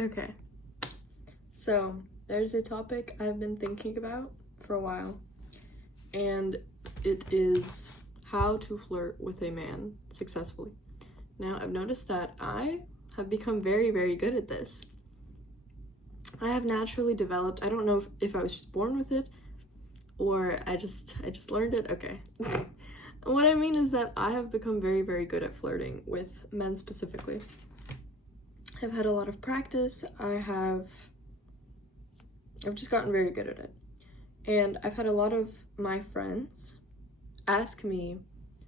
Okay, so there's a topic I've been thinking about for a while, and it is how to flirt with a man successfully. Now, I've noticed that I have become very, very good at this. I have naturally developed, I don't know if I was just born with it or I just learned it. Okay. What I mean is that I have become very, very good at flirting with men specifically. I've had a lot of practice. I've just gotten very good at it. And I've had a lot of my friends ask me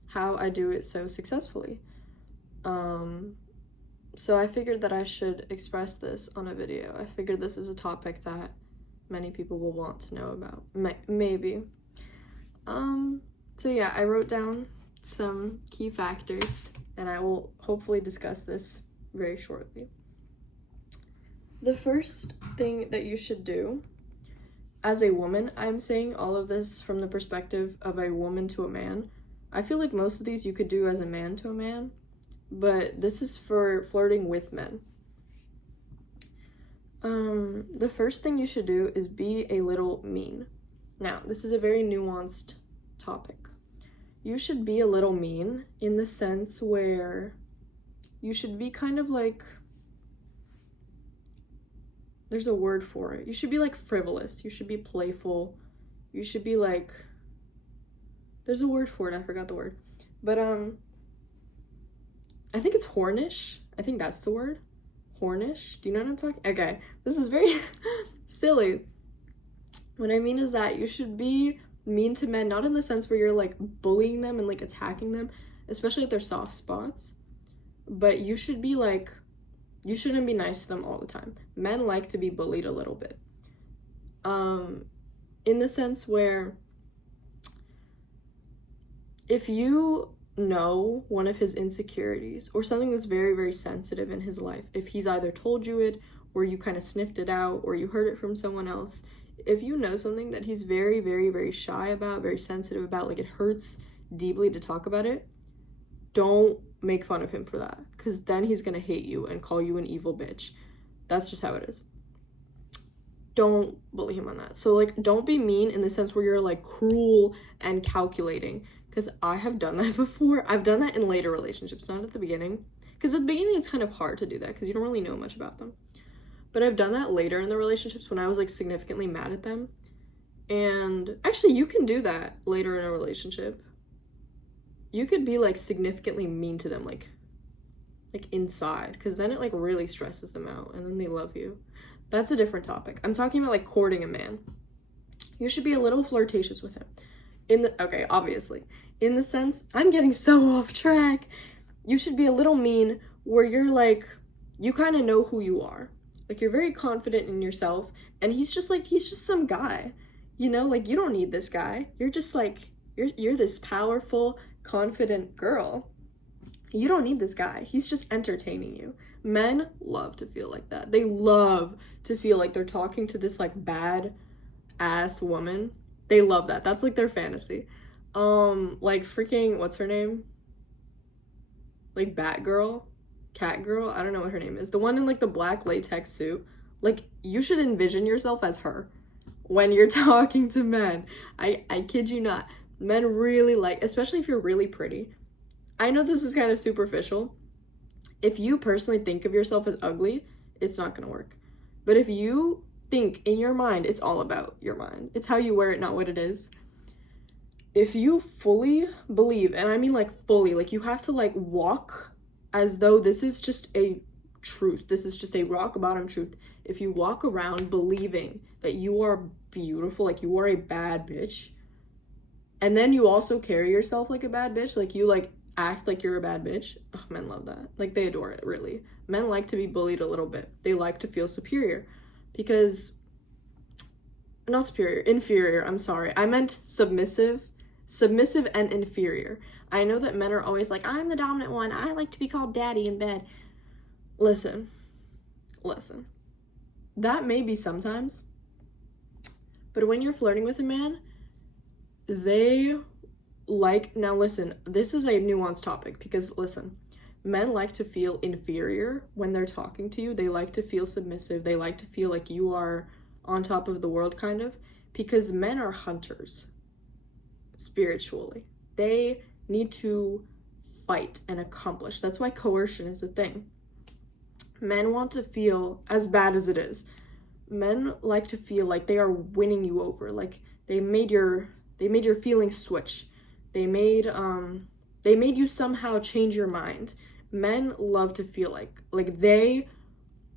how I do it so successfully. So I figured that I should express this on a video. I figured this is a topic that many people will want to know about. Maybe. So yeah, I wrote down some key factors, and I will hopefully discuss this very shortly. The first thing that you should do as a woman, I'm saying all of this from the perspective of a woman to a man. I feel like most of these you could do as a man to a man, but this is for flirting with men. The first thing you should do is be a little mean. Now, this is a very nuanced topic. You should be a little mean in the sense where you should be kind of like, there's a word for it. You should be like frivolous. You should be playful. You should be like, there's a word for it. I forgot the word. But I think it's hornish. I think that's the word. Hornish. Do you know what I'm talking? Okay. This is very silly. What I mean is that you should be mean to men, not in the sense where you're like bullying them and like attacking them, especially at their soft spots. But you should be like, you shouldn't be nice to them all the time. Men like to be bullied a little bit. In the sense where if you know one of his insecurities or something that's very, very sensitive in his life, if he's either told you it or you kind of sniffed it out or you heard it from someone else, if you know something that he's very, very, very shy about, very sensitive about, like it hurts deeply to talk about it, don't make fun of him for that, because then he's gonna hate you and call you an evil bitch. That's just how it is. Don't bully him on that. So like, don't be mean in the sense where you're like cruel and calculating, because I have done that before. I've done that in later relationships, not at the beginning, because at the beginning it's kind of hard to do that because you don't really know much about them. But I've done that later in the relationships when I was like significantly mad at them. And actually, you can do that later in a relationship. You could be like significantly mean to them, like inside, because then it like really stresses them out and then they love you. That's a different topic. I'm talking about like courting a man. You should be a little flirtatious with him. Okay, obviously. In the sense, I'm getting so off track. You should be a little mean where you're like, you kind of know who you are. Like you're very confident in yourself, and he's just some guy. You know, like you don't need this guy. You're just like, you're this powerful, confident girl. You don't need this guy. He's just entertaining you. Men love to feel like that. They love to feel like they're talking to this like bad ass woman. They love that. That's like their fantasy. Like freaking, what's her name? Like Batgirl? Catgirl? I don't know what her name is. The one in like the black latex suit. Like you should envision yourself as her when you're talking to men. I kid you not. Men really like, especially if you're really pretty. I know this is kind of superficial. If you personally think of yourself as ugly, it's not gonna work. But if you think in your mind, it's all about your mind. It's how you wear it, not what it is. If you fully believe, and I mean like fully, like you have to like walk as though this is just a truth. This is just a rock bottom truth. If you walk around believing that you are beautiful, like you are a bad bitch, and then you also carry yourself like a bad bitch, like you like act like you're a bad bitch. Oh, men love that. Like they adore it, really. Men like to be bullied a little bit. They like to feel superior because, not superior, inferior, I'm sorry. I meant submissive and inferior. I know that men are always like, I'm the dominant one. I like to be called daddy in bed. Listen. That may be sometimes, but when you're flirting with a man, they like, now listen, this is a nuanced topic because listen, men like to feel inferior when they're talking to you. They like to feel submissive. They like to feel like you are on top of the world, kind of, because men are hunters spiritually. They need to fight and accomplish. That's why coercion is a thing. Men want to feel, as bad as it is, men like to feel like they are winning you over, like they made your feelings switch. They made you somehow change your mind. Men love to feel like they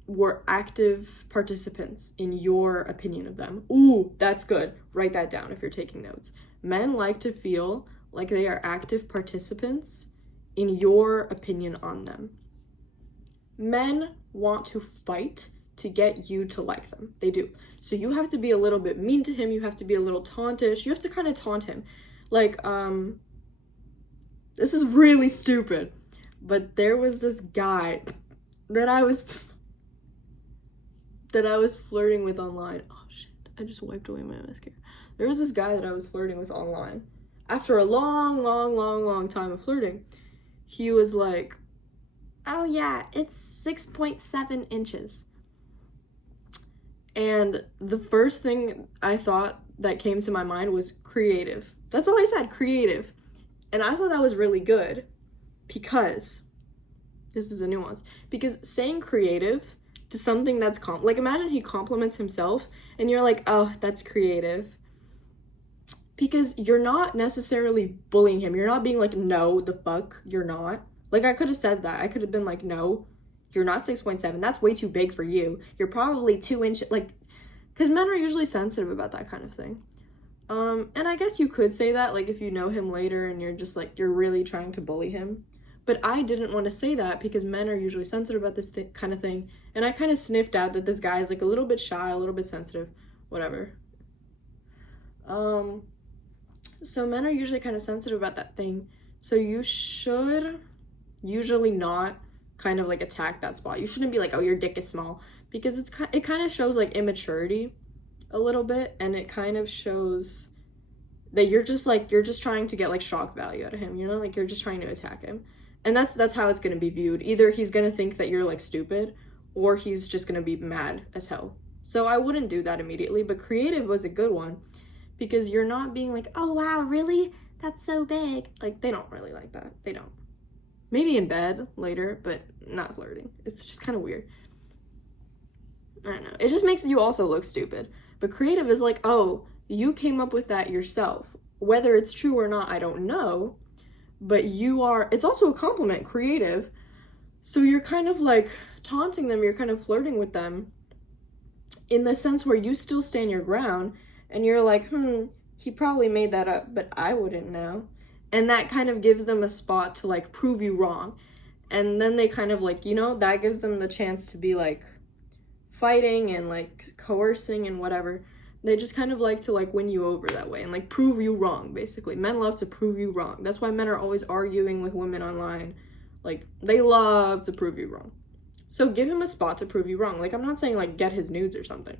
were active participants in your opinion of them. Ooh, that's good. Write that down if you're taking notes. Men like to feel like they are active participants in your opinion on them. Men want to fight to get you to like them. They do. So you have to be a little bit mean to him. You have to be a little tauntish. You have to kind of taunt him. Like, this is really stupid, but there was this guy that I was flirting with online. Oh shit, I just wiped away my mascara. There was this guy that I was flirting with online. After a long time of flirting, he was like, oh yeah, it's 6.7 inches. And the first thing I thought that came to my mind was creative. That's all I said, creative. And I thought that was really good because, this is a nuance, because saying creative to something that's like, imagine he compliments himself and you're like, oh, that's creative. Because you're not necessarily bullying him. You're not being like, no, the fuck, you're not. Like, I could have said that. I could have been like, no, you're not 6.7. That's way too big for you. You're probably 2 inches, like, because men are usually sensitive about that kind of thing. And I guess you could say that, like, if you know him later and you're just like, you're really trying to bully him. But I didn't want to say that because men are usually sensitive about this kind of thing. And I kind of sniffed out that this guy is like a little bit shy, a little bit sensitive, whatever. So men are usually kind of sensitive about that thing. So you should usually not kind of like attack that spot. You shouldn't be like, oh, your dick is small, because it kind of shows like immaturity a little bit, and it kind of shows that you're just trying to get like shock value out of him, you know, like you're just trying to attack him. And that's how it's going to be viewed. Either he's going to think that you're like stupid, or he's just going to be mad as hell. So I wouldn't do that immediately, but creative was a good one because you're not being like, oh wow, really? That's so big. Like, they don't really like that. They don't. Maybe in bed later, but not flirting. It's just kind of weird. I don't know. It just makes you also look stupid. But creative is like, oh, you came up with that yourself. Whether it's true or not, I don't know. But it's also a compliment, creative. So you're kind of like taunting them. You're kind of flirting with them in the sense where you still stand your ground. And you're like, he probably made that up, but I wouldn't know. And that kind of gives them a spot to like prove you wrong. And then they kind of like, you know, that gives them the chance to be like fighting and like coercing and whatever. They just kind of like to like win you over that way and like prove you wrong, basically. Men love to prove you wrong. That's why men are always arguing with women online. Like, they love to prove you wrong. So give him a spot to prove you wrong. Like, I'm not saying like get his nudes or something,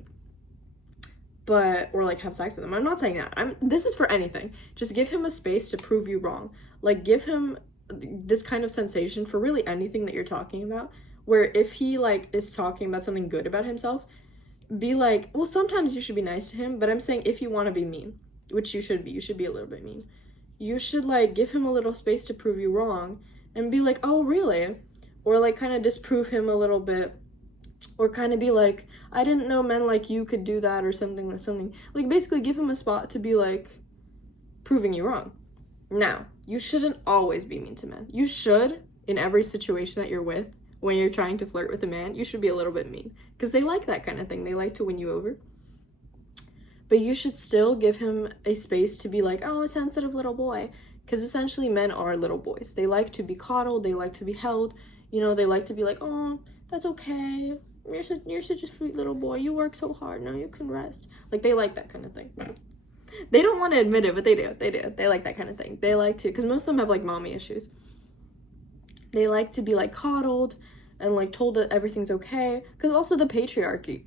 or like have sex with him. I'm not saying that. This is for anything. Just give him a space to prove you wrong. Like, give him this kind of sensation for really anything that you're talking about, where if he like is talking about something good about himself, be like, well, sometimes you should be nice to him, but I'm saying if you want to be mean, which you should be a little bit mean, you should like give him a little space to prove you wrong and be like, oh really? Or like kind of disprove him a little bit, or kind of be like, I didn't know men like you could do that, or something. Like, basically give him a spot to be like proving you wrong. Now, you shouldn't always be mean to men. You should, in every situation that you're with, when you're trying to flirt with a man, you should be a little bit mean, because they like that kind of thing. They like to win you over. But you should still give him a space to be like, oh, a sensitive little boy, because essentially men are little boys. They like to be coddled. They like to be held. You know, they like to be like, oh, that's okay. You're such a sweet little boy. You work so hard. Now you can rest. Like, they like that kind of thing. They don't want to admit it, but they do. They like that kind of thing. They like to, because most of them have like mommy issues. They like to be like coddled and like told that everything's okay. Because also the patriarchy,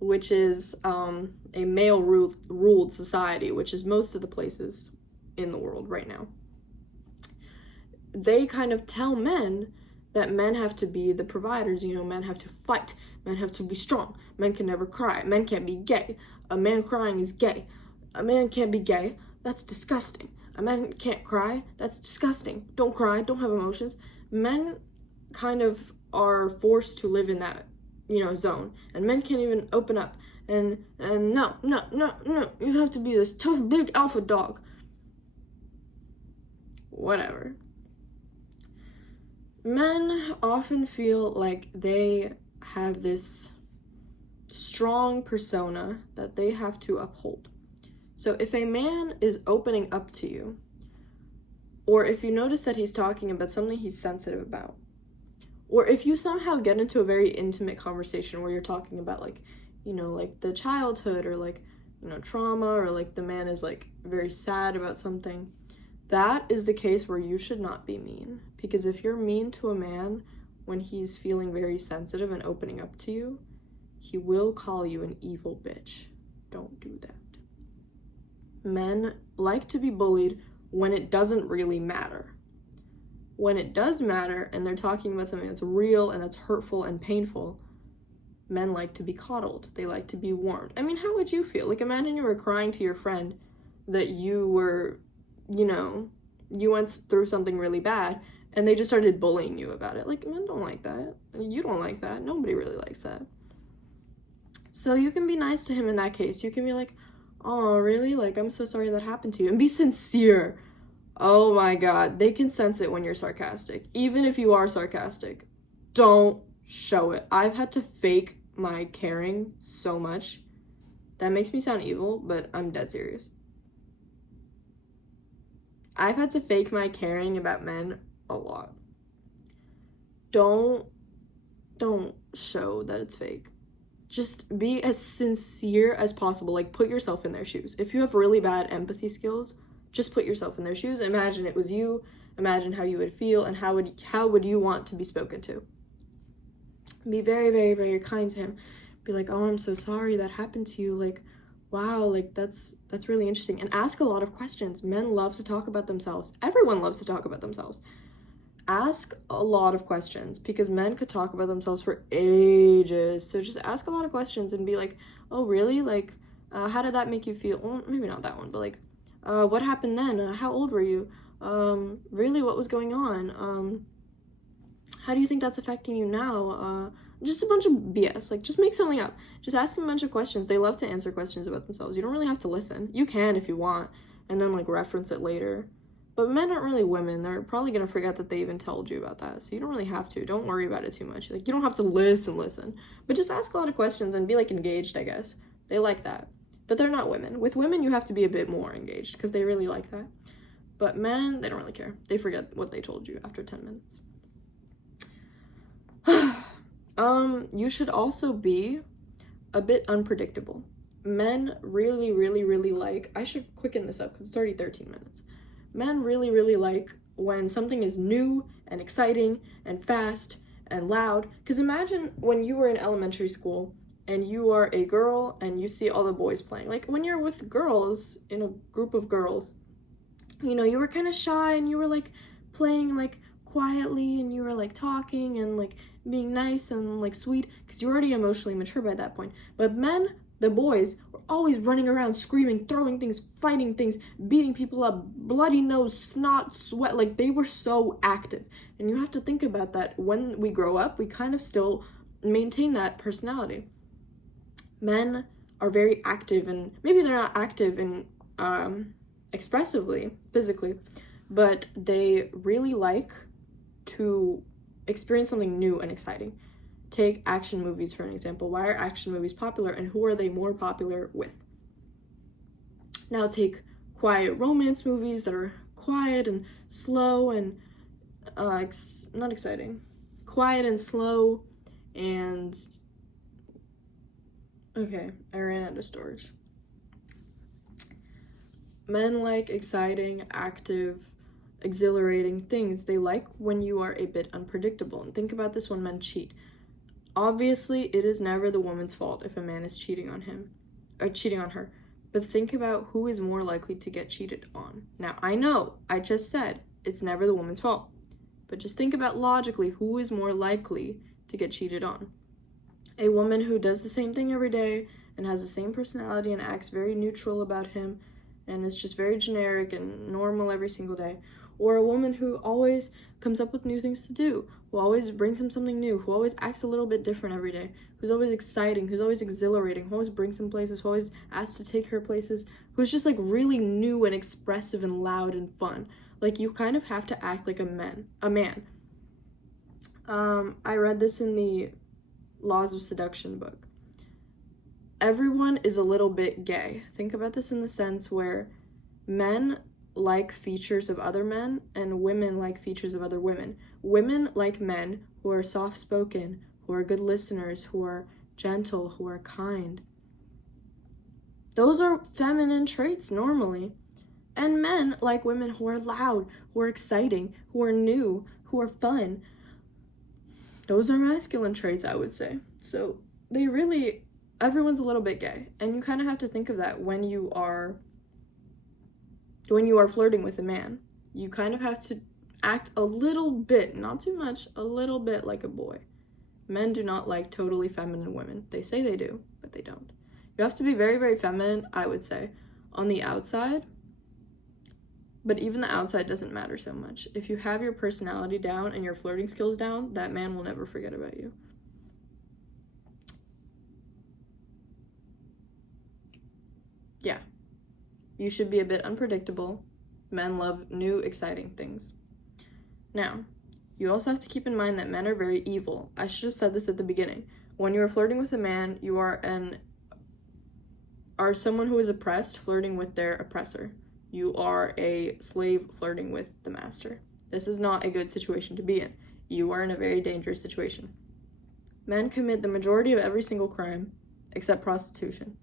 which is a male ruled society, which is most of the places in the world right now. they kind of tell men that men have to be the providers, men have to fight, men have to be strong, men can never cry, men can't be gay, a man crying is gay, a man can't be gay, that's disgusting, a man can't cry, that's disgusting, don't cry, don't have emotions. Men kind of are forced to live in that, zone, and men can't even open up, and no, you have to be this tough, big alpha dog. Whatever. Men often feel like they have this strong persona that they have to uphold. So if a man is opening up to you, or if you notice that he's talking about something he's sensitive about, or if you somehow get into a very intimate conversation where you're talking about like the childhood, or like trauma, or like the man is like very sad about something, that is the case where you should not be mean. Because if you're mean to a man when he's feeling very sensitive and opening up to you, he will call you an evil bitch. Don't do that. Men like to be bullied when it doesn't really matter. When it does matter and they're talking about something that's real and that's hurtful and painful, men like to be coddled. They like to be warmed. I mean, how would you feel? Like, imagine you were crying to your friend that you were, you went through something really bad and they just started bullying you about it. Like, men don't like that. You don't like that. Nobody really likes that. So you can be nice to him in that case. You can be like, oh, really? Like, I'm so sorry that happened to you. And be sincere. Oh my God. They can sense it when you're sarcastic. Even if you are sarcastic, don't show it. I've had to fake my caring so much. That makes me sound evil, but I'm dead serious. I've had to fake my caring about men a lot. Don't show that it's fake. Just be as sincere as possible. Like, put yourself in their shoes. If you have really bad empathy skills, just put yourself in their shoes. Imagine it was you. Imagine how you would feel and how would you want to be spoken to. Be very, very, very kind to him. Be like, oh, I'm so sorry that happened to you. Like, wow, like that's really interesting. And ask a lot of questions. Men love to talk about themselves. Everyone loves to talk about themselves. Ask a lot of questions, because men could talk about themselves for ages. So just ask a lot of questions and be like, oh, really? Like, how did that make you feel? Well, maybe not that one, but like, what happened then? How old were you? Really, what was going on? How do you think that's affecting you now? Just a bunch of BS. Like, just make something up. Just ask them a bunch of questions. They love to answer questions about themselves. You don't really have to listen. You can if you want, and then like reference it later. But men aren't really women. They're probably gonna forget that they even told you about that. So you don't really have to. Don't worry about it too much. Like, you don't have to listen. But just ask a lot of questions and be like engaged, I guess. They like that. But they're not women. With women, you have to be a bit more engaged because they really like that. But men, they don't really care. They forget what they told you after 10 minutes. You should also be a bit unpredictable. Men really, really, really like, I should quicken this up because it's already 13 minutes. Men really, really like when something is new and exciting and fast and loud. Because imagine when you were in elementary school and you are a girl and you see all the boys playing. Like, when you're with girls, in a group of girls, you were kind of shy and you were like playing like quietly and you were like talking and like being nice and like sweet because you're already emotionally mature by that point. But men, the boys, were always running around screaming, throwing things, fighting things, beating people up, bloody nose, snot, sweat. Like, they were so active. And you have to think about that. When we grow up, we kind of still maintain that personality. Men are very active, and maybe they're not active in expressively, physically, but they really like to experience something new and exciting. Take action movies for an example. Why are action movies popular, and who are they more popular with? Now take quiet romance movies that are quiet and slow and not exciting. Quiet and slow and... Okay, I ran out of stories. Men like exciting, active, exhilarating things. They like when you are a bit unpredictable. And think about this when men cheat. Obviously, it is never the woman's fault if a man is cheating on him or cheating on her. But think about who is more likely to get cheated on. Now, I know, I just said it's never the woman's fault. But just think about logically, who is more likely to get cheated on? A woman who does the same thing every day and has the same personality and acts very neutral about him and is just very generic and normal every single day, or a woman who always comes up with new things to do, who always brings him something new, who always acts a little bit different every day, who's always exciting, who's always exhilarating, who always brings him places, who always asks to take her places, who's just like really new and expressive and loud and fun. Like, you kind of have to act like a man. I read this in the Laws of Seduction book. Everyone is a little bit gay. Think about this in the sense where men like features of other men and women like features of other women. Women like men who are soft-spoken, who are good listeners, who are gentle, who are kind. Those are feminine traits normally. And men like women who are loud, who are exciting, who are new, who are fun. Those are masculine traits, I would say. So everyone's a little bit gay. And you kind of have to think of that when you are flirting with a man. You kind of have to act a little bit, not too much, a little bit like a boy. Men do not like totally feminine women. They say they do, but they don't. You have to be very, very feminine, I would say, on the outside. But even the outside doesn't matter so much. If you have your personality down and your flirting skills down, that man will never forget about you. Yeah. You should be a bit unpredictable. Men love new, exciting things. Now, you also have to keep in mind that men are very evil. I should have said this at the beginning. When you are flirting with a man, you are someone who is oppressed flirting with their oppressor. You are a slave flirting with the master. This is not a good situation to be in. You are in a very dangerous situation. Men commit the majority of every single crime, except prostitution.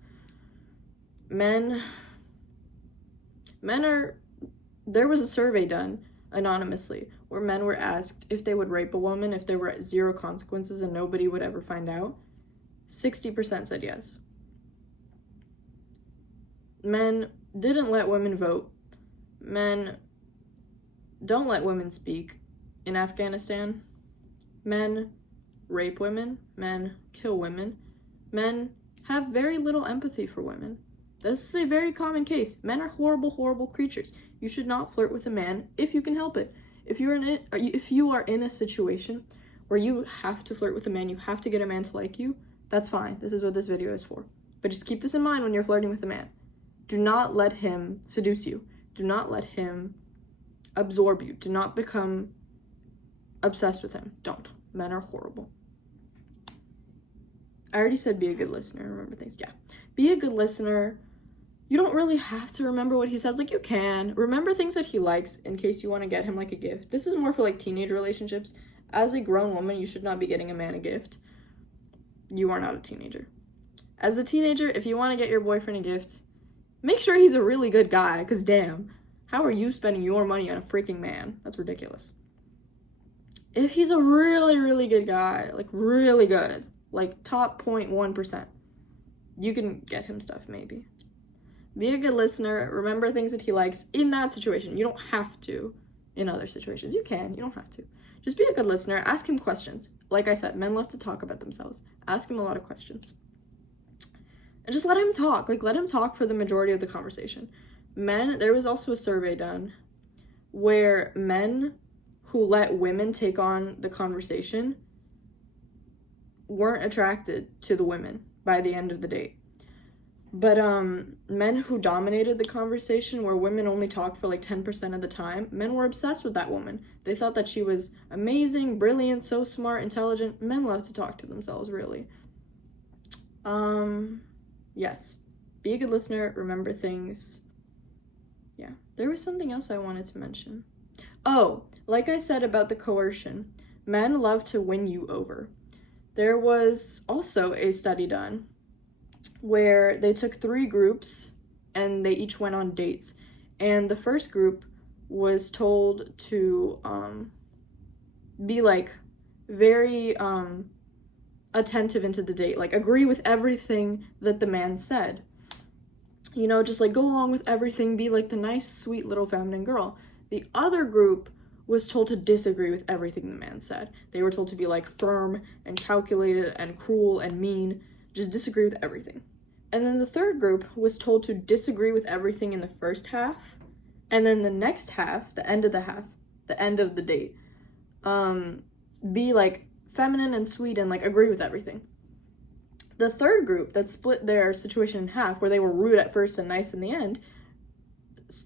There was a survey done anonymously where men were asked if they would rape a woman if there were zero consequences and nobody would ever find out. 60% said yes. Men didn't let women vote. Men don't let women speak in Afghanistan. Men rape women. Men kill women. Men have very little empathy for women. This is a very common case. Men are horrible, horrible creatures. You should not flirt with a man if you can help it. If you are in a situation where you have to flirt with a man, you have to get a man to like you, that's fine. This is what this video is for. But just keep this in mind when you're flirting with a man. Do not let him seduce you. Do not let him absorb you. Do not become obsessed with him. Don't. Men are horrible. I already said be a good listener. Remember things. Yeah. Be a good listener. You don't really have to remember what he says. Like, you can. Remember things that he likes in case you want to get him, like, a gift. This is more for, like, teenage relationships. As a grown woman, you should not be getting a man a gift. You are not a teenager. As a teenager, if you want to get your boyfriend a gift, make sure he's a really good guy, because damn, how are you spending your money on a freaking man? That's ridiculous. If he's a really, really good guy, like really good, like top 0.1%, you can get him stuff maybe. Be a good listener. Remember things that he likes in that situation. You don't have to in other situations. You can. You don't have to. Just be a good listener. Ask him questions. Like I said, men love to talk about themselves. Ask him a lot of questions. And just let him talk. Like, let him talk for the majority of the conversation. There was also a survey done where men who let women take on the conversation weren't attracted to the women by the end of the date. But men who dominated the conversation, where women only talked for like 10% of the time, men were obsessed with that woman. They thought that she was amazing, brilliant, so smart, intelligent. Men love to talk to themselves, really. Yes. Be a good listener. Remember things. Yeah. There was something else I wanted to mention. Oh, like I said about the coercion, men love to win you over. There was also a study done where they took 3 groups and they each went on dates. And the first group was told to be like very attentive into the date, like agree with everything that the man said. You know, just like go along with everything, be like the nice, sweet little feminine girl. The other group was told to disagree with everything the man said. They were told to be like firm and calculated and cruel and mean, just disagree with everything. And then the third group was told to disagree with everything in the first half, and then the next half, the end of the date, be like feminine and sweet and like agree with everything. The third group that split their situation in half, where they were rude at first and nice in the end,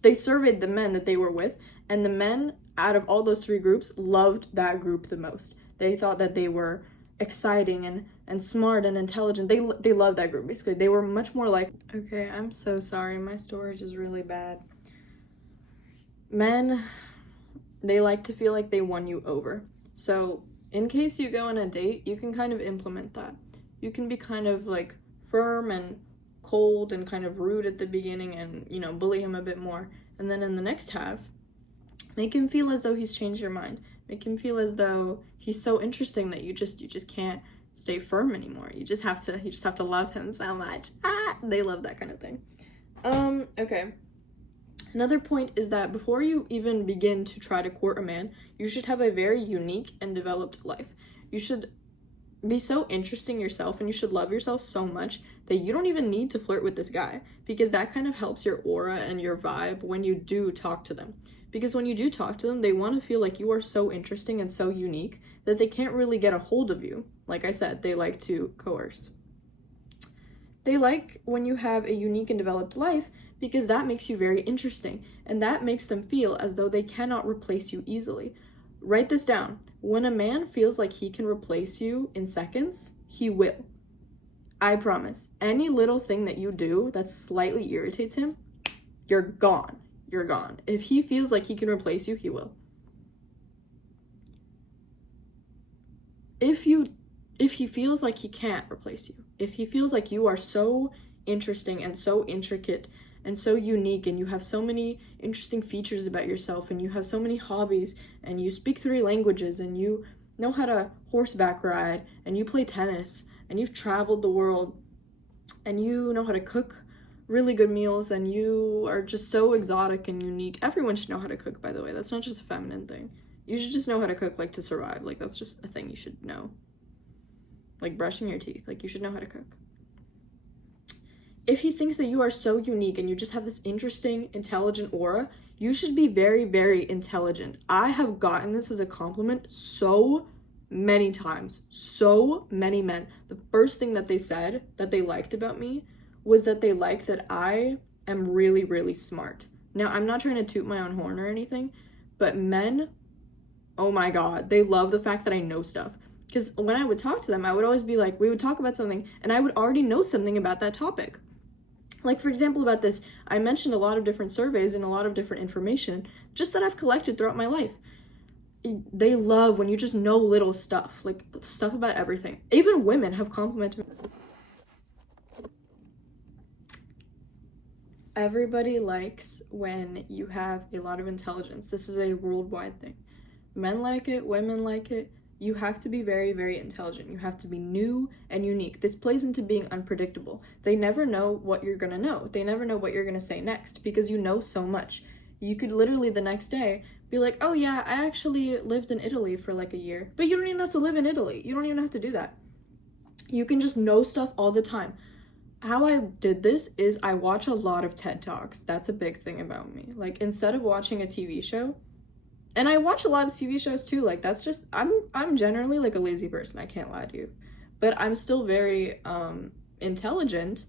they surveyed the men that they were with, and the men out of all those three groups loved that group the most. They thought that they were exciting and smart and intelligent. They loved that group, basically. They were much more like, okay, I'm so sorry, my storage is really bad. Men, they like to feel like they won you over. So in case you go on a date, you can kind of implement that. You can be kind of like firm and cold and kind of rude at the beginning and, you know, bully him a bit more. And then in the next half, make him feel as though he's changed your mind. Make him feel as though he's so interesting that you just can't stay firm anymore. You just have to love him so much. They love that kind of thing. Okay. Another point is that before you even begin to try to court a man, you should have a very unique and developed life. You should be so interesting yourself, and you should love yourself so much that you don't even need to flirt with this guy, because that kind of helps your aura and your vibe when you do talk to them. Because when you do talk to them, they want to feel like you are so interesting and so unique that they can't really get a hold of you. Like I said, they like to coerce. They like when you have a unique and developed life, because that makes you very interesting, and that makes them feel as though they cannot replace you easily. Write this down. When a man feels like he can replace you in seconds, he will. I promise. Any little thing that you do that slightly irritates him, you're gone. You're gone. If he feels like he can replace you, he will. If he feels like he can't replace you, if he feels like you are so interesting and so intricate and so unique, and you have so many interesting features about yourself, and you have so many hobbies, and you speak 3 languages, and you know how to horseback ride, and you play tennis, and you've traveled the world, and you know how to cook really good meals, and you are just so exotic and unique. Everyone should know how to cook, by the way. That's not just a feminine thing. You should just know how to cook, like, to survive. Like, that's just a thing you should know. Like brushing your teeth. Like, you should know how to cook. If he thinks that you are so unique and you just have this interesting, intelligent aura, you should be very, very intelligent. I have gotten this as a compliment so many times. So many men. The first thing that they said that they liked about me was that they liked that I am really, really smart. Now, I'm not trying to toot my own horn or anything, but men, oh my God, they love the fact that I know stuff. Because when I would talk to them, I would always be like, we would talk about something, and I would already know something about that topic. Like, for example, about this, I mentioned a lot of different surveys and a lot of different information just that I've collected throughout my life. They love when you just know little stuff, like stuff about everything. Even women have complimented me. Everybody likes when you have a lot of intelligence. This is a worldwide thing. Men like it, women like it. You have to be very, very intelligent. You have to be new and unique. This plays into being unpredictable. They never know what you're gonna know. They never know what you're gonna say next, because you know so much. You could literally the next day be like, oh yeah, I actually lived in Italy for like a year. But you don't even have to live in Italy. You don't even have to do that. You can just know stuff all the time. How I did this is I watch a lot of TED Talks. That's a big thing about me. Like, instead of watching a TV show, and I watch a lot of TV shows too, like, that's just, I'm generally like a lazy person, I can't lie to you. But I'm still very intelligent,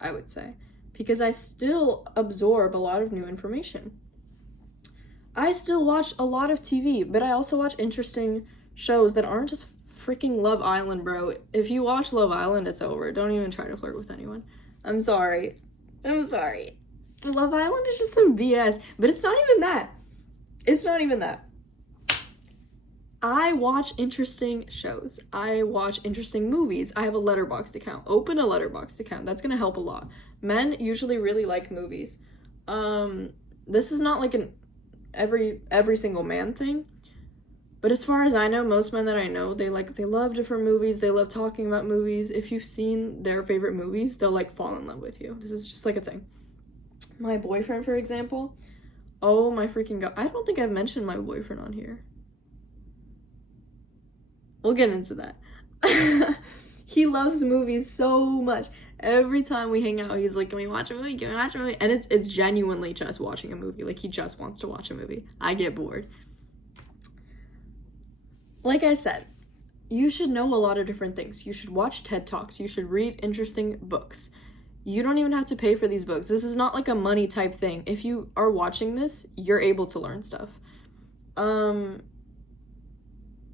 I would say, because I still absorb a lot of new information. I still watch a lot of TV, but I also watch interesting shows that aren't just freaking Love Island, bro. If you watch Love Island, it's over. Don't even try to flirt with anyone. I'm sorry. Love Island is just some BS, but it's not even that. It's not even that. I watch interesting shows. I watch interesting movies. I have a Letterboxd account. Open a Letterboxd account. That's gonna help a lot. Men usually really like movies. This is not like an every single man thing, but as far as I know, most men that I know, they love different movies. They love talking about movies. If you've seen their favorite movies, they'll like fall in love with you. This is just like a thing. My boyfriend, for example, Oh my freaking god. I don't think I've mentioned my boyfriend on here. We'll get into that. He loves movies so much. Every time we hang out, he's like, can we watch a movie? Can we watch a movie? And it's genuinely just watching a movie. Like, he just wants to watch a movie. I get bored. Like I said, you should know a lot of different things. You should watch TED Talks. You should read interesting books. You don't even have to pay for these books. This is not like a money type thing. If you are watching this, you're able to learn stuff.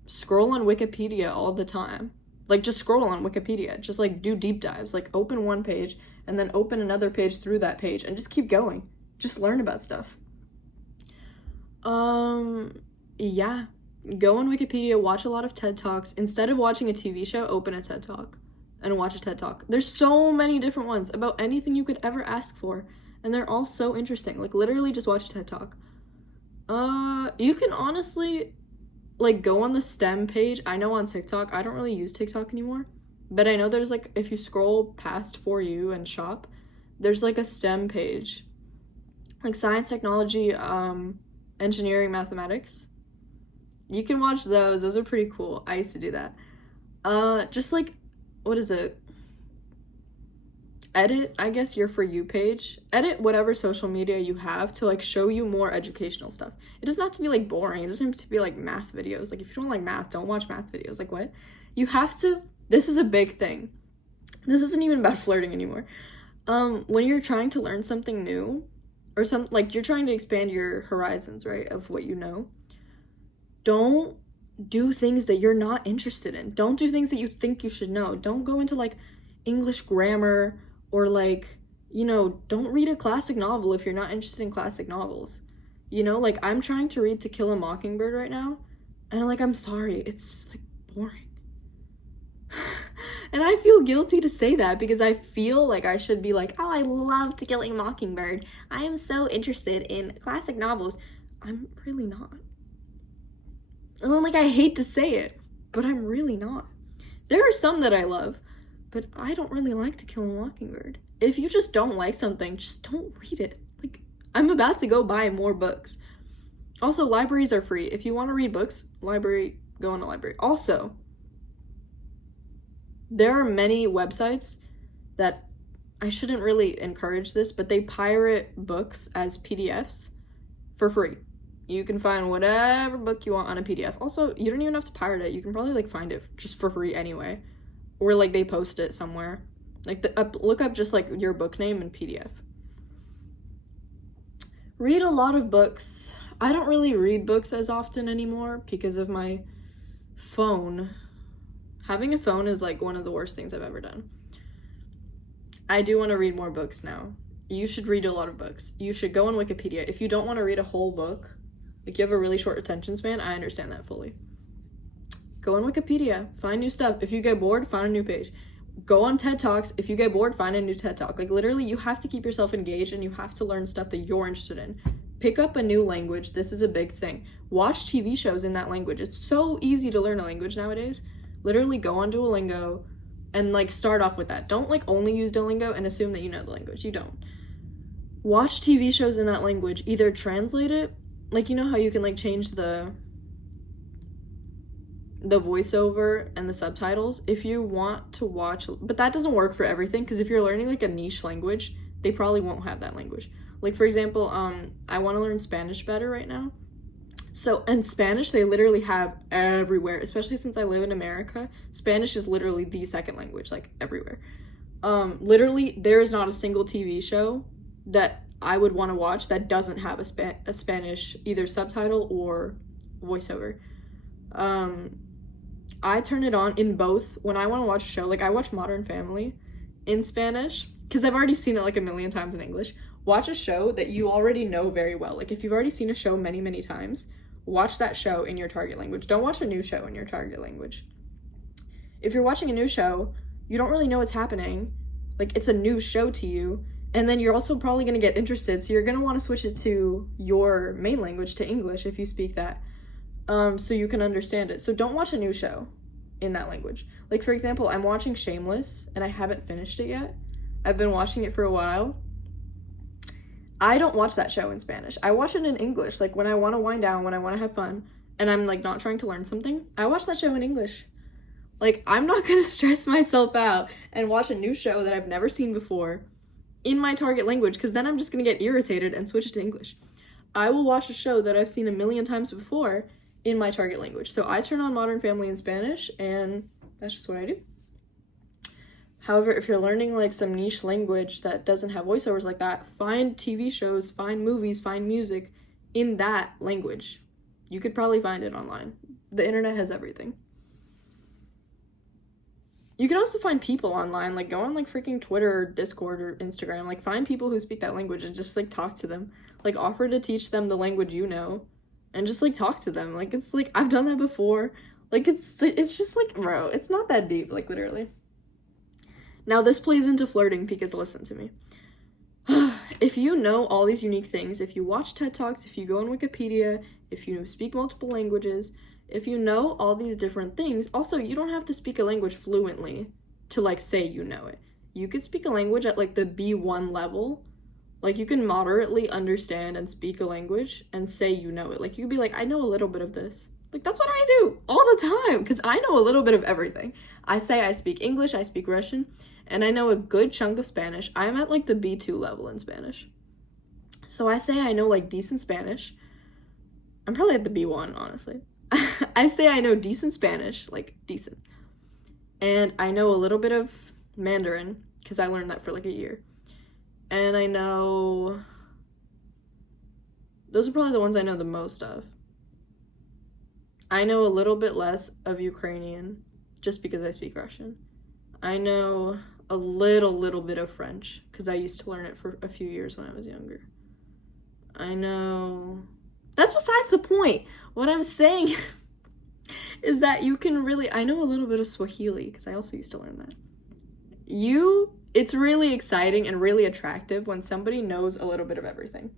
Scroll on Wikipedia all the time. Like, just scroll on Wikipedia. Just, like, do deep dives. Like, open one page and then open another page through that page and just keep going. Just learn about stuff. Yeah. Go on Wikipedia, watch a lot of TED Talks. Instead of watching a TV show, open a TED Talk and watch a TED Talk. There's so many different ones about anything you could ever ask for, and they're all so interesting. Like, literally just watch a TED Talk. You can honestly, like, go on the STEM page. I know on TikTok, I don't really use TikTok anymore, but I know there's, like, if you scroll past For You and shop, there's, like, a STEM page. Like, science, technology, engineering, mathematics. You can watch those. Those are pretty cool. I used to do that. Just, like, what is it? Edit, I guess, your For You page. Edit whatever social media you have to, like, show you more educational stuff. It doesn't have to be, like, boring. It doesn't have to be, like, math videos. Like, if you don't like math, don't watch math videos. Like, what? You have to, this is a big thing. This isn't even about flirting anymore. When you're trying to learn something new, or like, you're trying to expand your horizons, right, of what you know, don't do things that you're not interested in. Don't do things that you think you should know. Don't go into, like, English grammar, or, like, you know, don't read a classic novel if you're not interested in classic novels. You know, like, I'm trying to read To Kill a Mockingbird right now, and, like, I'm sorry, it's, like, boring. And I feel guilty to say that, because I feel like I should be like, oh, I love To Kill a Mockingbird. I am so interested in classic novels. I'm really not. And then, like, I hate to say it, but I'm really not. There are some that I love, but I don't really like To Kill a Mockingbird. If you just don't like something, just don't read it. Like, I'm about to go buy more books. Also, libraries are free. If you want to read books, go in a library. Also, there are many websites that, I shouldn't really encourage this, but they pirate books as PDFs for free. You can find whatever book you want on a PDF. Also, you don't even have to pirate it. You can probably, like, find it just for free anyway. Or, like, they post it somewhere. Like, look up just, like, your book name and PDF. Read a lot of books. I don't really read books as often anymore because of my phone. Having a phone is, like, one of the worst things I've ever done. I do want to read more books now. You should read a lot of books. You should go on Wikipedia. If you don't want to read a whole book, like, you have a really short attention span, I understand that fully. Go on Wikipedia, find new stuff. If you get bored, find a new page. Go on TED Talks. If you get bored, find a new TED Talk. Like, literally, you have to keep yourself engaged, and you have to learn stuff that you're interested in. Pick up a new language. This is a big thing. Watch TV shows in that language. It's so easy to learn a language nowadays. Literally, go on Duolingo and, like, start off with that. Don't, like, only use Duolingo and assume that you know the language. You don't. Watch TV shows in that language. Either translate it, like, you know how you can, like, change the voiceover and the subtitles if you want to watch, but that doesn't work for everything, because if you're learning, like, a niche language, they probably won't have that language. Like, for example, I want to learn Spanish better right now. So, and Spanish, they literally have everywhere, especially since I live in America. Spanish is literally the second language, like, everywhere. Literally, there is not a single TV show that I would want to watch that doesn't have a Spanish either subtitle or voiceover. I turn it on in both. When I want to watch a show, like, I watch Modern Family in Spanish because I've already seen it like a million times in English. Watch a show that you already know very well. Like, if you've already seen a show many, many times, watch that show in your target language. Don't watch a new show in your target language. If you're watching a new show, you don't really know what's happening. Like, it's a new show to you, and then you're also probably going to get interested, so you're going to want to switch it to your main language, to English, if you speak that, so you can understand it. So don't watch a new show in that language. Like, for example, I'm watching Shameless, and I haven't finished it yet. I've been watching it for a while. I don't watch that show in Spanish. I watch it in English. Like, when I want to wind down, when I want to have fun, and I'm, like, not trying to learn something, I watch that show in English. Like, I'm not gonna stress myself out and watch a new show that I've never seen before in my target language, because then I'm just gonna get irritated and switch it to English. I will watch a show that I've seen a million times before in my target language. So I turn on Modern Family in Spanish, and that's just what I do. However, if you're learning like some niche language that doesn't have voiceovers like that, find TV shows, find movies, find music in that language. You could probably find it online. The internet has everything. You can also find people online, like go on like freaking Twitter or Discord or Instagram, like find people who speak that language and just like talk to them. Like offer to teach them the language you know and just like talk to them. Like it's like I've done that before. Like it's just like, bro, it's not that deep, like literally. Now this plays into flirting because listen to me. If you know all these unique things, if you watch TED Talks, if you go on Wikipedia, if you speak multiple languages, if you know all these different things, also, you don't have to speak a language fluently to, like, say you know it. You could speak a language at, like, the B1 level. Like, you can moderately understand and speak a language and say you know it. Like, you could be like, I know a little bit of this. Like, that's what I do all the time because I know a little bit of everything. I say I speak English, I speak Russian, and I know a good chunk of Spanish. I'm at, like, the B2 level in Spanish. So I say I know, like, decent Spanish. I'm probably at the B1, honestly. I say I know decent Spanish, like decent. And I know a little bit of Mandarin, because I learned that for like a year. And I know... Those are probably the ones I know the most of. I know a little bit less of Ukrainian, just because I speak Russian. I know a little bit of French, because I used to learn it for a few years when I was younger. I know... That's besides the point. What I'm saying is that you can really... I know a little bit of Swahili, because I also used to learn that. It's really exciting and really attractive when somebody knows a little bit of everything.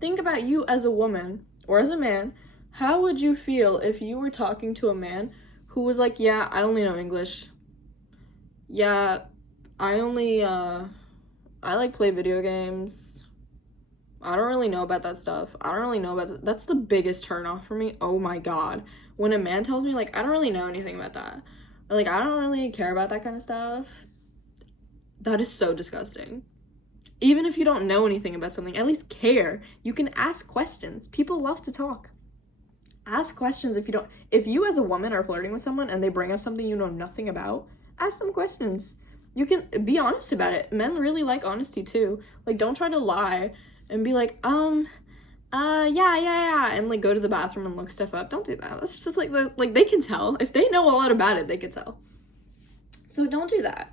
Think about you as a woman, or as a man. How would you feel if you were talking to a man who was like, yeah, I only know English. Yeah, I like play video games. I don't really know about that stuff. I don't really know about that. That's the biggest turnoff for me. Oh my god. When a man tells me, like, I don't really know anything about that. Or, like, I don't really care about that kind of stuff. That is so disgusting. Even if you don't know anything about something, at least care. You can ask questions. People love to talk. Ask questions if you don't... If you as a woman are flirting with someone and they bring up something you know nothing about, ask them questions. You can be honest about it. Men really like honesty too. Like, don't try to lie and be like, yeah, and, like, go to the bathroom and look stuff up. Don't do that. That's just, like, they can tell. If they know a lot about it, they can tell. So don't do that.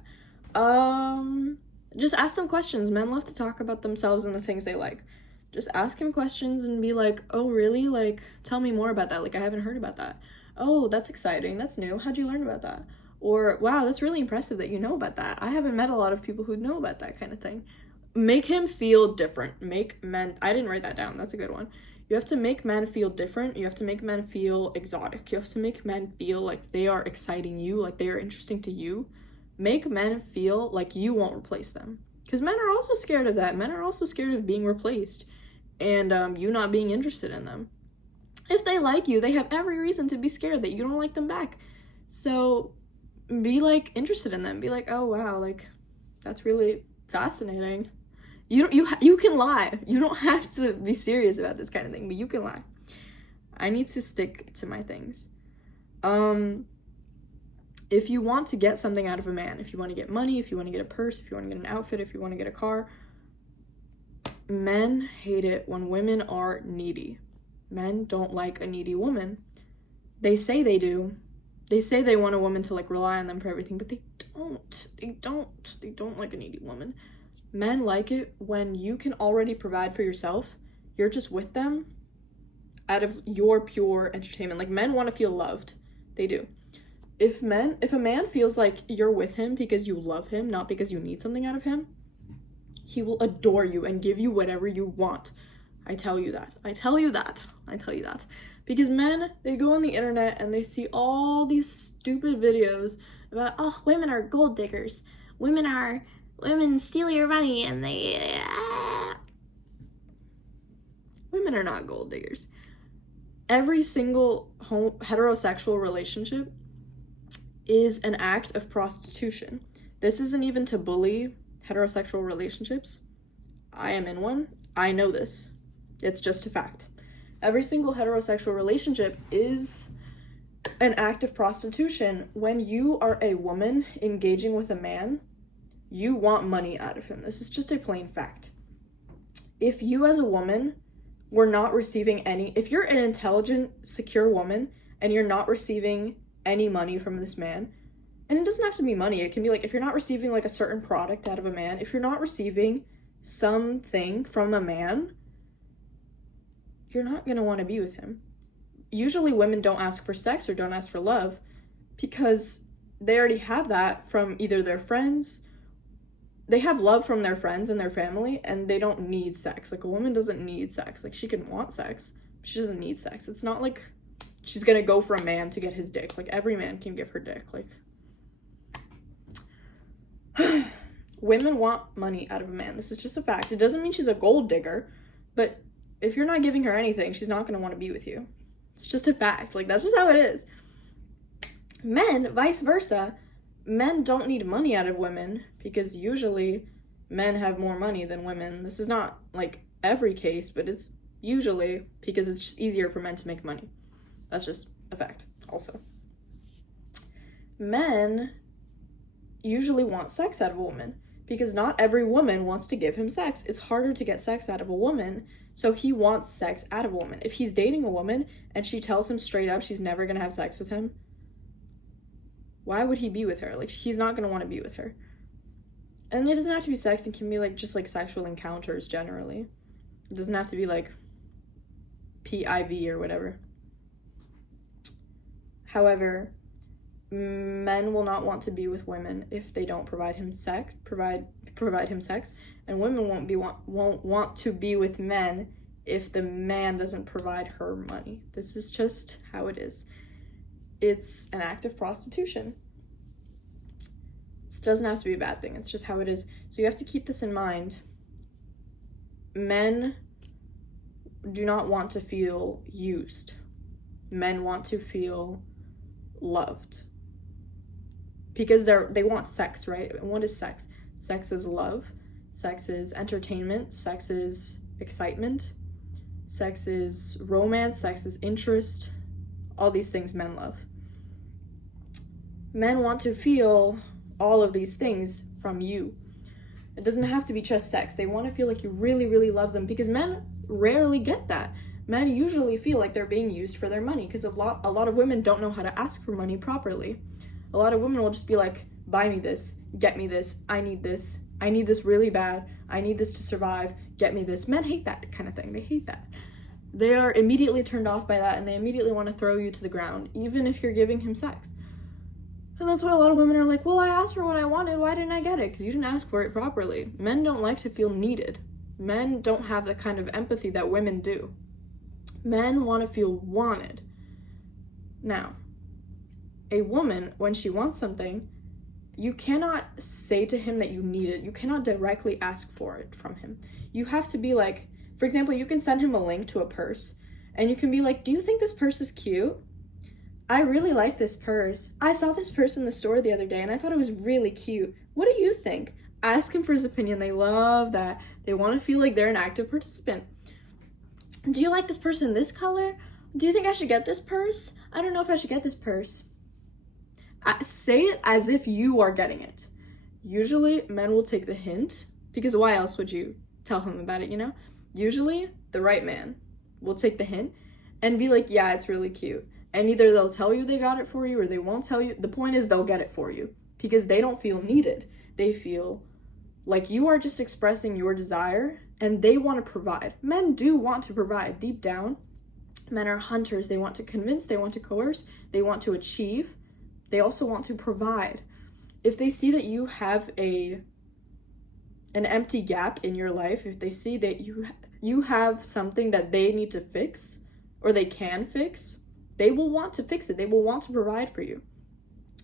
Just ask them questions. Men love to talk about themselves and the things they like. Just ask him questions and be like, oh, really? Like, tell me more about that. Like, I haven't heard about that. Oh, that's exciting. That's new. How'd you learn about that? Or, wow, that's really impressive that you know about that. I haven't met a lot of people who know about that kind of thing. Make him feel different. Make men... I didn't write that down. That's a good one. You have to make men feel different. You have to make men feel exotic. You have to make men feel like they are exciting you, like they are interesting to you. Make men feel like you won't replace them. Because men are also scared of that. Men are also scared of being replaced and you not being interested in them. If they like you, they have every reason to be scared that you don't like them back. So be, like, interested in them. Be like, oh, wow, like, that's really fascinating. You can lie. You don't have to be serious about this kind of thing, but you can lie. I need to stick to my things. If you want to get something out of a man, if you want to get money, if you want to get a purse, if you want to get an outfit, if you want to get a car, men hate it when women are needy. Men don't like a needy woman. They say they do. They say they want a woman to, like, rely on them for everything, but they don't. They don't like a needy woman. Men like it when you can already provide for yourself. You're just with them out of your pure entertainment. Like, men want to feel loved. They do. If a man feels like you're with him because you love him, not because you need something out of him, he will adore you and give you whatever you want. I tell you that. Because men, they go on the internet and they see all these stupid videos about, oh, women are gold diggers. Women steal your money and they... women are not gold diggers. Every single heterosexual relationship is an act of prostitution. This isn't even to bully heterosexual relationships. I am in one. I know this. It's just a fact. Every single heterosexual relationship is an act of prostitution. When you are a woman engaging with a man, you want money out of him. This is just a plain fact. If you as a woman were not receiving if you're an intelligent, secure woman and you're not receiving any money from this man, and it doesn't have to be money, it can be like if you're not receiving like a certain product out of a man, if you're not receiving something from a man, you're not going to want to be with him. Usually women don't ask for sex or don't ask for love because they already have that from either their friends. They have love from their friends and their family, and they don't need sex. Like, a woman doesn't need sex. Like, she can want sex, but she doesn't need sex. It's not like she's gonna go for a man to get his dick. Like, every man can give her dick. Like, women want money out of a man. This is just a fact. It doesn't mean she's a gold digger, but if you're not giving her anything, she's not gonna want to be with you. It's just a fact. Like, that's just how it is. Men, vice versa. Men don't need money out of women because usually men have more money than women. This is not like every case, but it's usually because it's just easier for men to make money. That's just a fact also. Men usually want sex out of a woman because not every woman wants to give him sex. It's harder to get sex out of a woman, so he wants sex out of a woman. If he's dating a woman and she tells him straight up she's never gonna have sex with him, why would he be with her? Like, he's not going to want to be with her. And it doesn't have to be sex. It can be, like, just, like, sexual encounters generally. It doesn't have to be, like, PIV or whatever. However, men will not want to be with women if they don't provide him sex, and women won't want to be with men if the man doesn't provide her money. This is just how it is. It's an act of prostitution. It doesn't have to be a bad thing. It's just how it is. So you have to keep this in mind. Men do not want to feel used. Men want to feel loved. Because they want sex, right? And what is sex? Sex is love. Sex is entertainment. Sex is excitement. Sex is romance. Sex is interest. All these things men love. Men want to feel all of these things from you. It doesn't have to be just sex. They want to feel like you really, really love them because men rarely get that. Men usually feel like they're being used for their money because a lot of women don't know how to ask for money properly. A lot of women will just be like, buy me this, get me this, I need this really bad, I need this to survive, get me this. Men hate that kind of thing. They hate that. They are immediately turned off by that and they immediately want to throw you to the ground, even if you're giving him sex. And that's why a lot of women are like, well, I asked for what I wanted, why didn't I get it? Because you didn't ask for it properly. Men don't like to feel needed. Men don't have the kind of empathy that women do. Men want to feel wanted. Now, a woman, when she wants something, you cannot say to him that you need it. You cannot directly ask for it from him. You have to be like, for example, you can send him a link to a purse, and you can be like, do you think this purse is cute? I really like this purse. I saw this purse in the store the other day and I thought it was really cute. What do you think? Ask him for his opinion. They love that. They want to feel like they're an active participant. Do you like this purse in this color? Do you think I should get this purse? I don't know if I should get this purse. Say it as if you are getting it. Usually men will take the hint because why else would you tell him about it, you know? Usually the right man will take the hint and be like, yeah, it's really cute. And either they'll tell you they got it for you or they won't tell you. The point is they'll get it for you because they don't feel needed. They feel like you are just expressing your desire and they want to provide. Men do want to provide deep down. Men are hunters. They want to convince, they want to coerce, they want to achieve. They also want to provide. If they see that you have an empty gap in your life, if they see that you have something that they need to fix or they can fix, they will want to fix it. They will want to provide for you.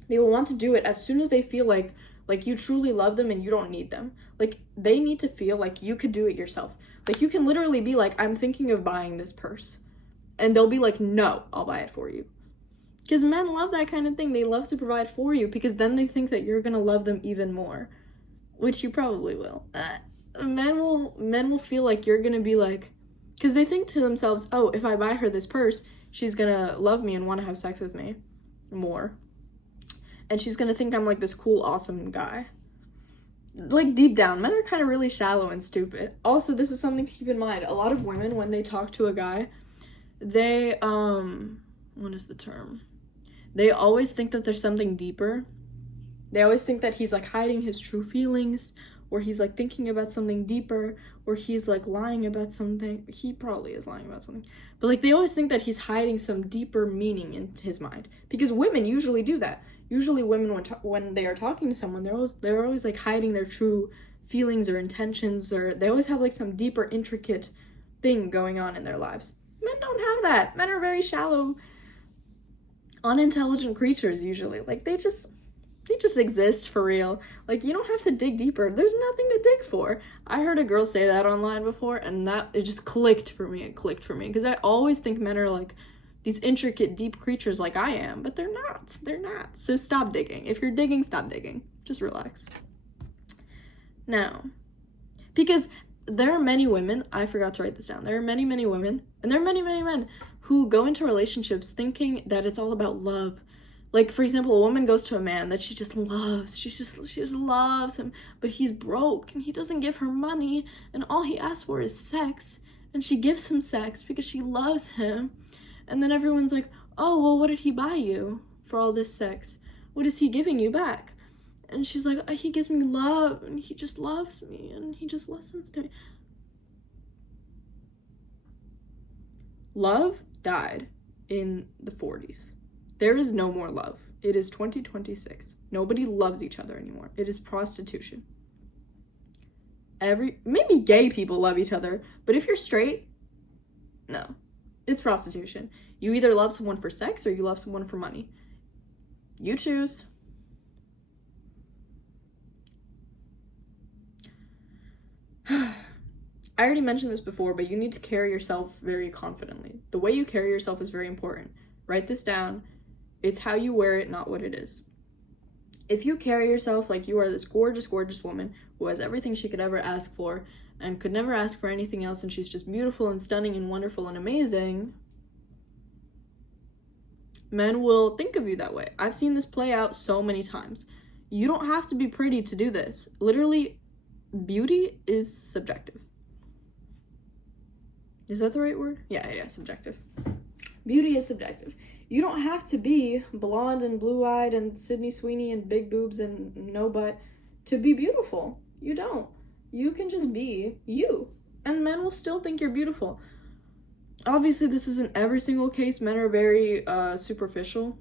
They will want to do it as soon as they feel like Like, you truly love them and you don't need them. Like, they need to feel like you could do it yourself. Like, you can literally be like, I'm thinking of buying this purse. And they'll be like, no, I'll buy it for you. Because men love that kind of thing. They love to provide for you because then they think that you're going to love them even more. Which you probably will. Men will feel like you're going to be like, because they think to themselves, oh, if I buy her this purse, she's going to love me and want to have sex with me more. And she's going to think I'm like this cool, awesome guy. Like, deep down, men are kind of really shallow and stupid. Also, this is something to keep in mind. A lot of women, when they talk to a guy, they, what is the term? They always think that there's something deeper. They always think that he's, like, hiding his true feelings, or he's, like, thinking about something deeper, or he's, like, lying about something. He probably is lying about something. But, like, they always think that he's hiding some deeper meaning in his mind. Because women usually do that. Usually women, when they are talking to someone, they're always, like, hiding their true feelings or intentions, or they always have, like, some deeper, intricate thing going on in their lives. Men don't have that. Men are very shallow, unintelligent creatures, usually. Like, they just exist for real. Like, you don't have to dig deeper. There's nothing to dig for. I heard a girl say that online before, and it just clicked for me. It clicked for me. Because I always think men are, like, these intricate, deep creatures like I am, but they're not. They're not. So stop digging. If you're digging, stop digging. Just relax. Now, because there are many women, I forgot to write this down, there are many, many women, and there are many, many men who go into relationships thinking that it's all about love. Like, for example, a woman goes to a man that she just loves. She just loves him, but he's broke, and he doesn't give her money, and all he asks for is sex, and she gives him sex because she loves him. And then everyone's like, oh, well, what did he buy you for all this sex? What is he giving you back? And she's like, he gives me love, and he just loves me, and he just listens to me. Love died in the 40s. There is no more love. It is 2026. Nobody loves each other anymore. It is prostitution. Maybe gay people love each other, but if you're straight, no. It's prostitution. You either love someone for sex or you love someone for money. You choose. I already mentioned this before, but you need to carry yourself very confidently. The way you carry yourself is very important. Write this down. It's how you wear it, not what it is. If you carry yourself like you are this gorgeous, gorgeous woman who has everything she could ever ask for and could never ask for anything else, and she's just beautiful and stunning and wonderful and amazing, men will think of you that way. I've seen this play out so many times. You don't have to be pretty to do this. Literally, beauty is subjective. Is that the right word? Yeah, subjective. Beauty is subjective. You don't have to be blonde and blue-eyed and Sydney Sweeney and big boobs and no butt to be beautiful. You don't. You can just be you, and men will still think you're beautiful. Obviously, this isn't every single case. Men are very superficial,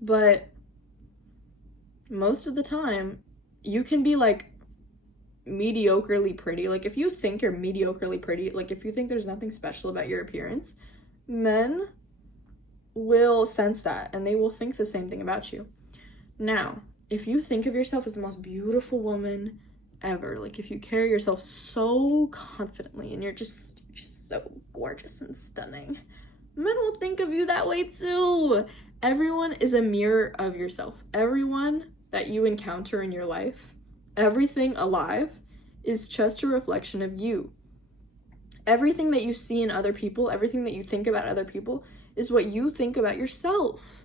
but most of the time, you can be, like, mediocrely pretty. Like, if you think you're mediocrely pretty, like, if you think there's nothing special about your appearance, men will sense that, and they will think the same thing about you. Now, if you think of yourself as the most beautiful woman ever, like, if you carry yourself so confidently and you're just so gorgeous and stunning, men will think of you that way too. Everyone is a mirror of yourself. Everyone that you encounter in your life, everything alive, is just a reflection of you. Everything that you see in other people, everything that you think about other people, is what you think about yourself.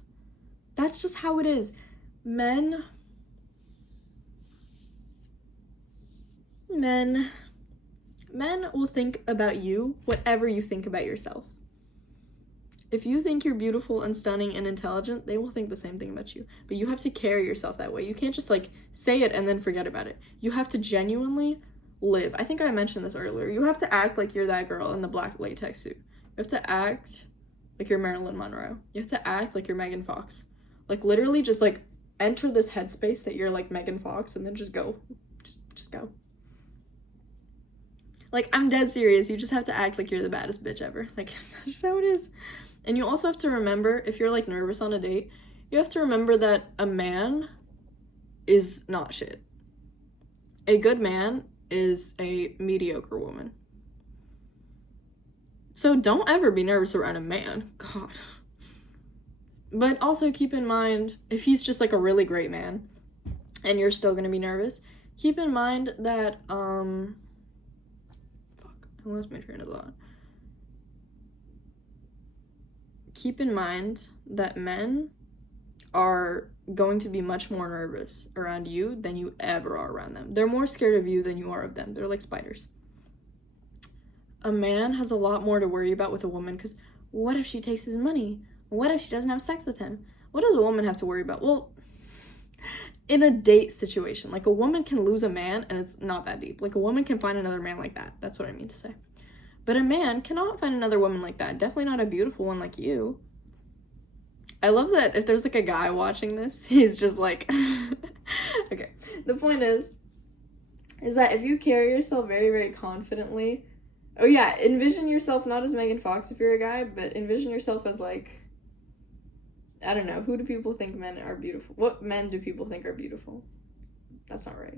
That's just how it is. Men will think about you whatever you think about yourself. If you think you're beautiful and stunning and intelligent, they will think the same thing about you. But you have to carry yourself that way. You can't just, like, say it and then forget about it. You have to genuinely live. I think I mentioned this earlier. You have to act like you're that girl in the black latex suit. You have to act like you're Marilyn Monroe. You have to act like you're Megan Fox. Like, literally just, like, enter this headspace that you're, like, Megan Fox, and then just go. Just go. Like, I'm dead serious. You just have to act like you're the baddest bitch ever. Like, that's just how it is. And you also have to remember, if you're, like, nervous on a date, you have to remember that a man is not shit. A good man is a mediocre woman. So don't ever be nervous around a man. God. But also keep in mind, if he's just like a really great man and you're still gonna be nervous, keep in mind that, I lost my train of thought. Keep in mind that men are going to be much more nervous around you than you ever are around them. They're more scared of you than you are of them. They're like spiders. A man has a lot more to worry about with a woman, because what if she takes his money? What if she doesn't have sex with him? What does a woman have to worry about? Well, in a date situation, like, a woman can lose a man and it's not that deep. Like, a woman can find another man like that. That's what I mean to say. But a man cannot find another woman like that. Definitely not a beautiful one like you. I love that if there's like a guy watching this, he's just like, okay. The point is that if you carry yourself very, very confidently, oh yeah, envision yourself not as Megan Fox if you're a guy, but envision yourself as like, I don't know, who do people think men are beautiful? What men do people think are beautiful? That's not right.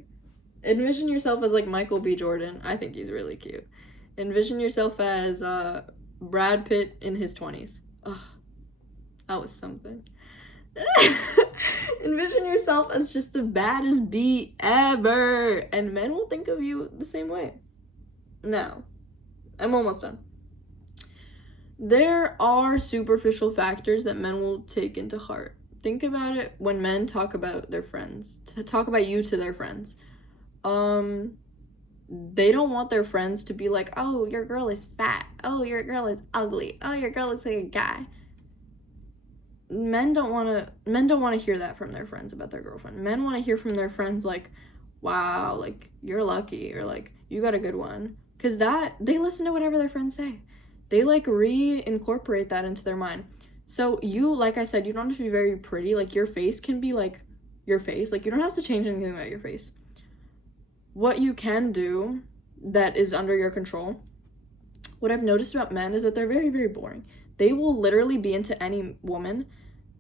Envision yourself as like Michael B. Jordan. I think he's really cute. Envision yourself as Brad Pitt in his 20s. Ugh, that was something. Envision yourself as just the baddest bee ever, and men will think of you the same way. Now, I'm almost done. There are superficial factors that men will take into heart. Think about it when men talk about their friends, to talk about you to their friends. They don't want their friends to be like, oh, your girl is fat. Oh, your girl is ugly. Oh, your girl looks like a guy. Men don't want to hear that from their friends about their girlfriend. Men want to hear from their friends like, wow, like, you're lucky, or like, you got a good one. Because they listen to whatever their friends say. They like reincorporate that into their mind. So you, like I said, you don't have to be very pretty. Like, your face can be like your face. Like, you don't have to change anything about your face. What you can do that is under your control, what I've noticed about men is that they're very, very boring. They will literally be into any woman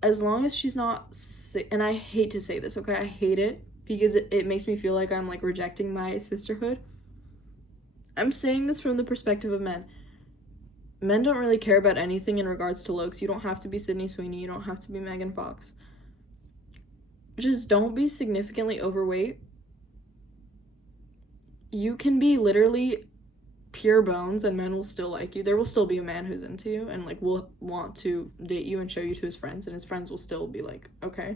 as long as she's not sick. And I hate to say this, okay? I hate it because it makes me feel like I'm like rejecting my sisterhood. I'm saying this from the perspective of men. Men don't really care about anything in regards to looks. You don't have to be Sydney Sweeney. You don't have to be Megan Fox. Just don't be significantly overweight. You can be literally pure bones and men will still like you. There will still be a man who's into you and like will want to date you and show you to his friends, and his friends will still be like, okay.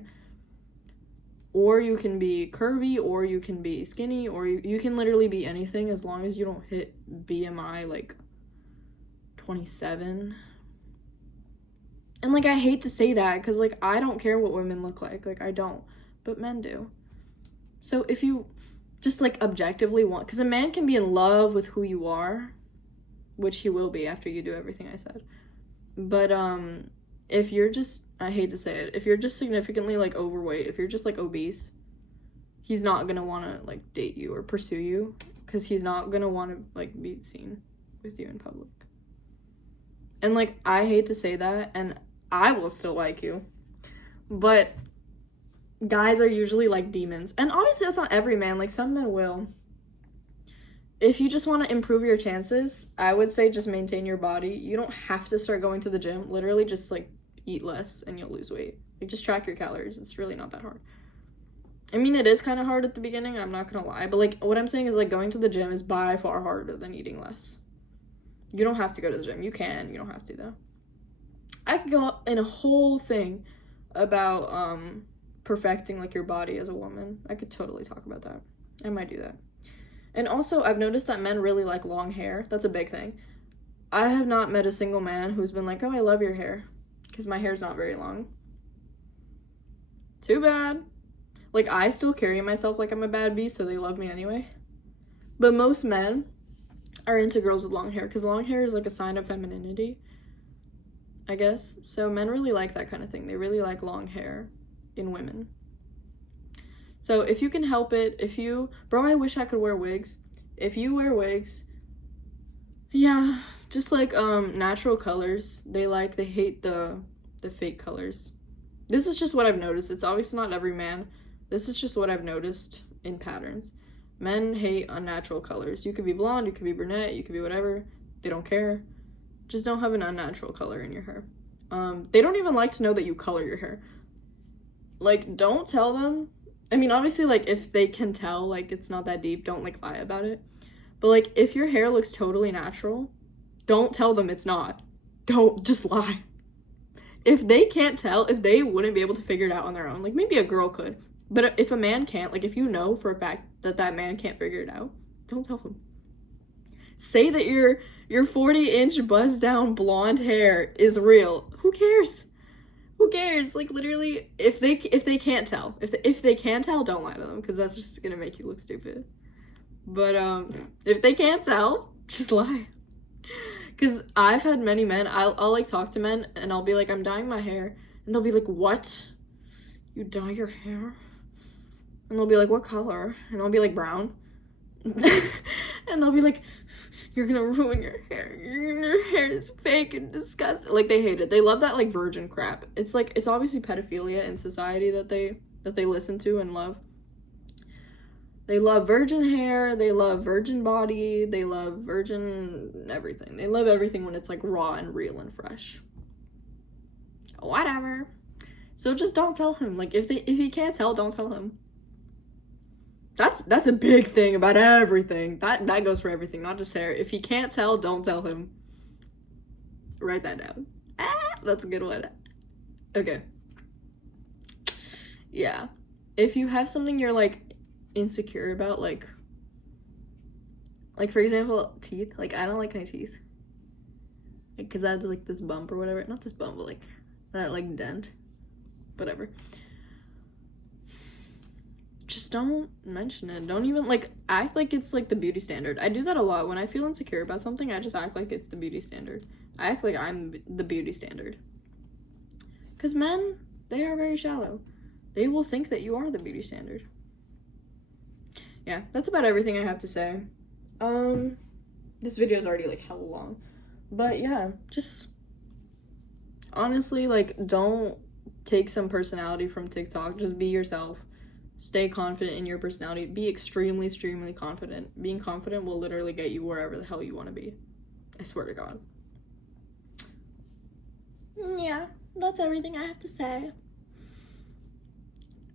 Or you can be curvy, or you can be skinny, or you can literally be anything as long as you don't hit BMI like 27. And like, I hate to say that because like, I don't care what women look like I don't, but men do. So if you just like objectively want, because a man can be in love with who you are, which he will be after you do everything I said, but if you're just, I hate to say it, if you're just significantly like overweight, if you're just like obese, he's not gonna want to like date you or pursue you, because he's not gonna want to like be seen with you in public. And like, I hate to say that, and I will still like you, but guys are usually like demons. And obviously that's not every man, like some men will. If you just want to improve your chances, I would say just maintain your body. You don't have to start going to the gym. Literally just like eat less and you'll lose weight. Like, just track your calories. It's really not that hard. I mean, it is kind of hard at the beginning, I'm not gonna lie, but like, what I'm saying is like, going to the gym is by far harder than eating less. You don't have to go to the gym. You can, you don't have to though. I could go in a whole thing about perfecting like your body as a woman. I could totally talk about that. I might do that. And also, I've noticed that men really like long hair. That's a big thing. I have not met a single man who's been like, oh, I love your hair, because my hair's not very long. Too bad. Like, I still carry myself like I'm a bad bee, so they love me anyway. But most men are into girls with long hair, because long hair is like a sign of femininity, I guess. So men really like that kind of thing. They really like long hair in women. So if you can help it, bro, I wish I could wear wigs. If you wear wigs, yeah, just like natural colors. They hate the fake colors. This is just what I've noticed. It's obviously not every man, This is just what I've noticed in patterns. Men hate unnatural colors. You could be blonde, you could be brunette, you could be whatever. They don't care. Just don't have an unnatural color in your hair. They don't even like to know that you color your hair. Like, don't tell them. I mean, obviously, like, if they can tell, like, it's not that deep, don't, like, lie about it. But, like, if your hair looks totally natural, don't tell them it's not. Don't just lie. If they can't tell, if they wouldn't be able to figure it out on their own, like, maybe a girl could. But if a man can't, like, if you know for a fact that that man can't figure it out, don't tell him. Say that your 40-inch buzz-down blonde hair is real. Who cares? Who cares? Like, literally, if they can't tell, if they can tell, don't lie to them, because that's just gonna make you look stupid. But if they can't tell, just lie. Because I've had many men, I'll like talk to men and I'll be like, I'm dyeing my hair, and they'll be like, what? You dye your hair? And they'll be like, what color? And I'll be like, brown. And they'll be like, you're gonna ruin your hair. Your hair is fake and disgusting. Like, they hate it. They love that, like, virgin crap. It's like, it's obviously pedophilia in society that they listen to and love. They love virgin hair, they love virgin body, they love virgin everything. They love everything when it's, like, raw and real and fresh. Whatever. So just don't tell him. Like, if he can't tell, don't tell him. That's a big thing about everything. That goes for everything, not just hair. If he can't tell, don't tell him. Write that down. That's a good one. Okay. Yeah. If you have something you're, like, insecure about, like for example, teeth. Like, I don't like my teeth. Like, because I have, like, this bump or whatever. Not this bump, but, like, that, like, dent. Whatever. Just don't mention it. Don't even, like, act like it's, like, the beauty standard. I do that a lot. When I feel insecure about something, I just act like it's the beauty standard. I act like I'm the beauty standard. Because men, they are very shallow. They will think that you are the beauty standard. Yeah, that's about everything I have to say. This video is already, like, hella long. But, yeah, just, honestly, like, don't take some personality from TikTok. Just be yourself. Stay confident in your personality. Be extremely, extremely confident. Being confident will literally get you wherever the hell you want to be. I swear to God. Yeah, that's everything I have to say.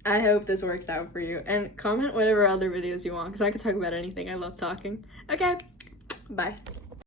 I hope this works out for you. And comment whatever other videos you want, because I can talk about anything. I love talking. Okay, bye.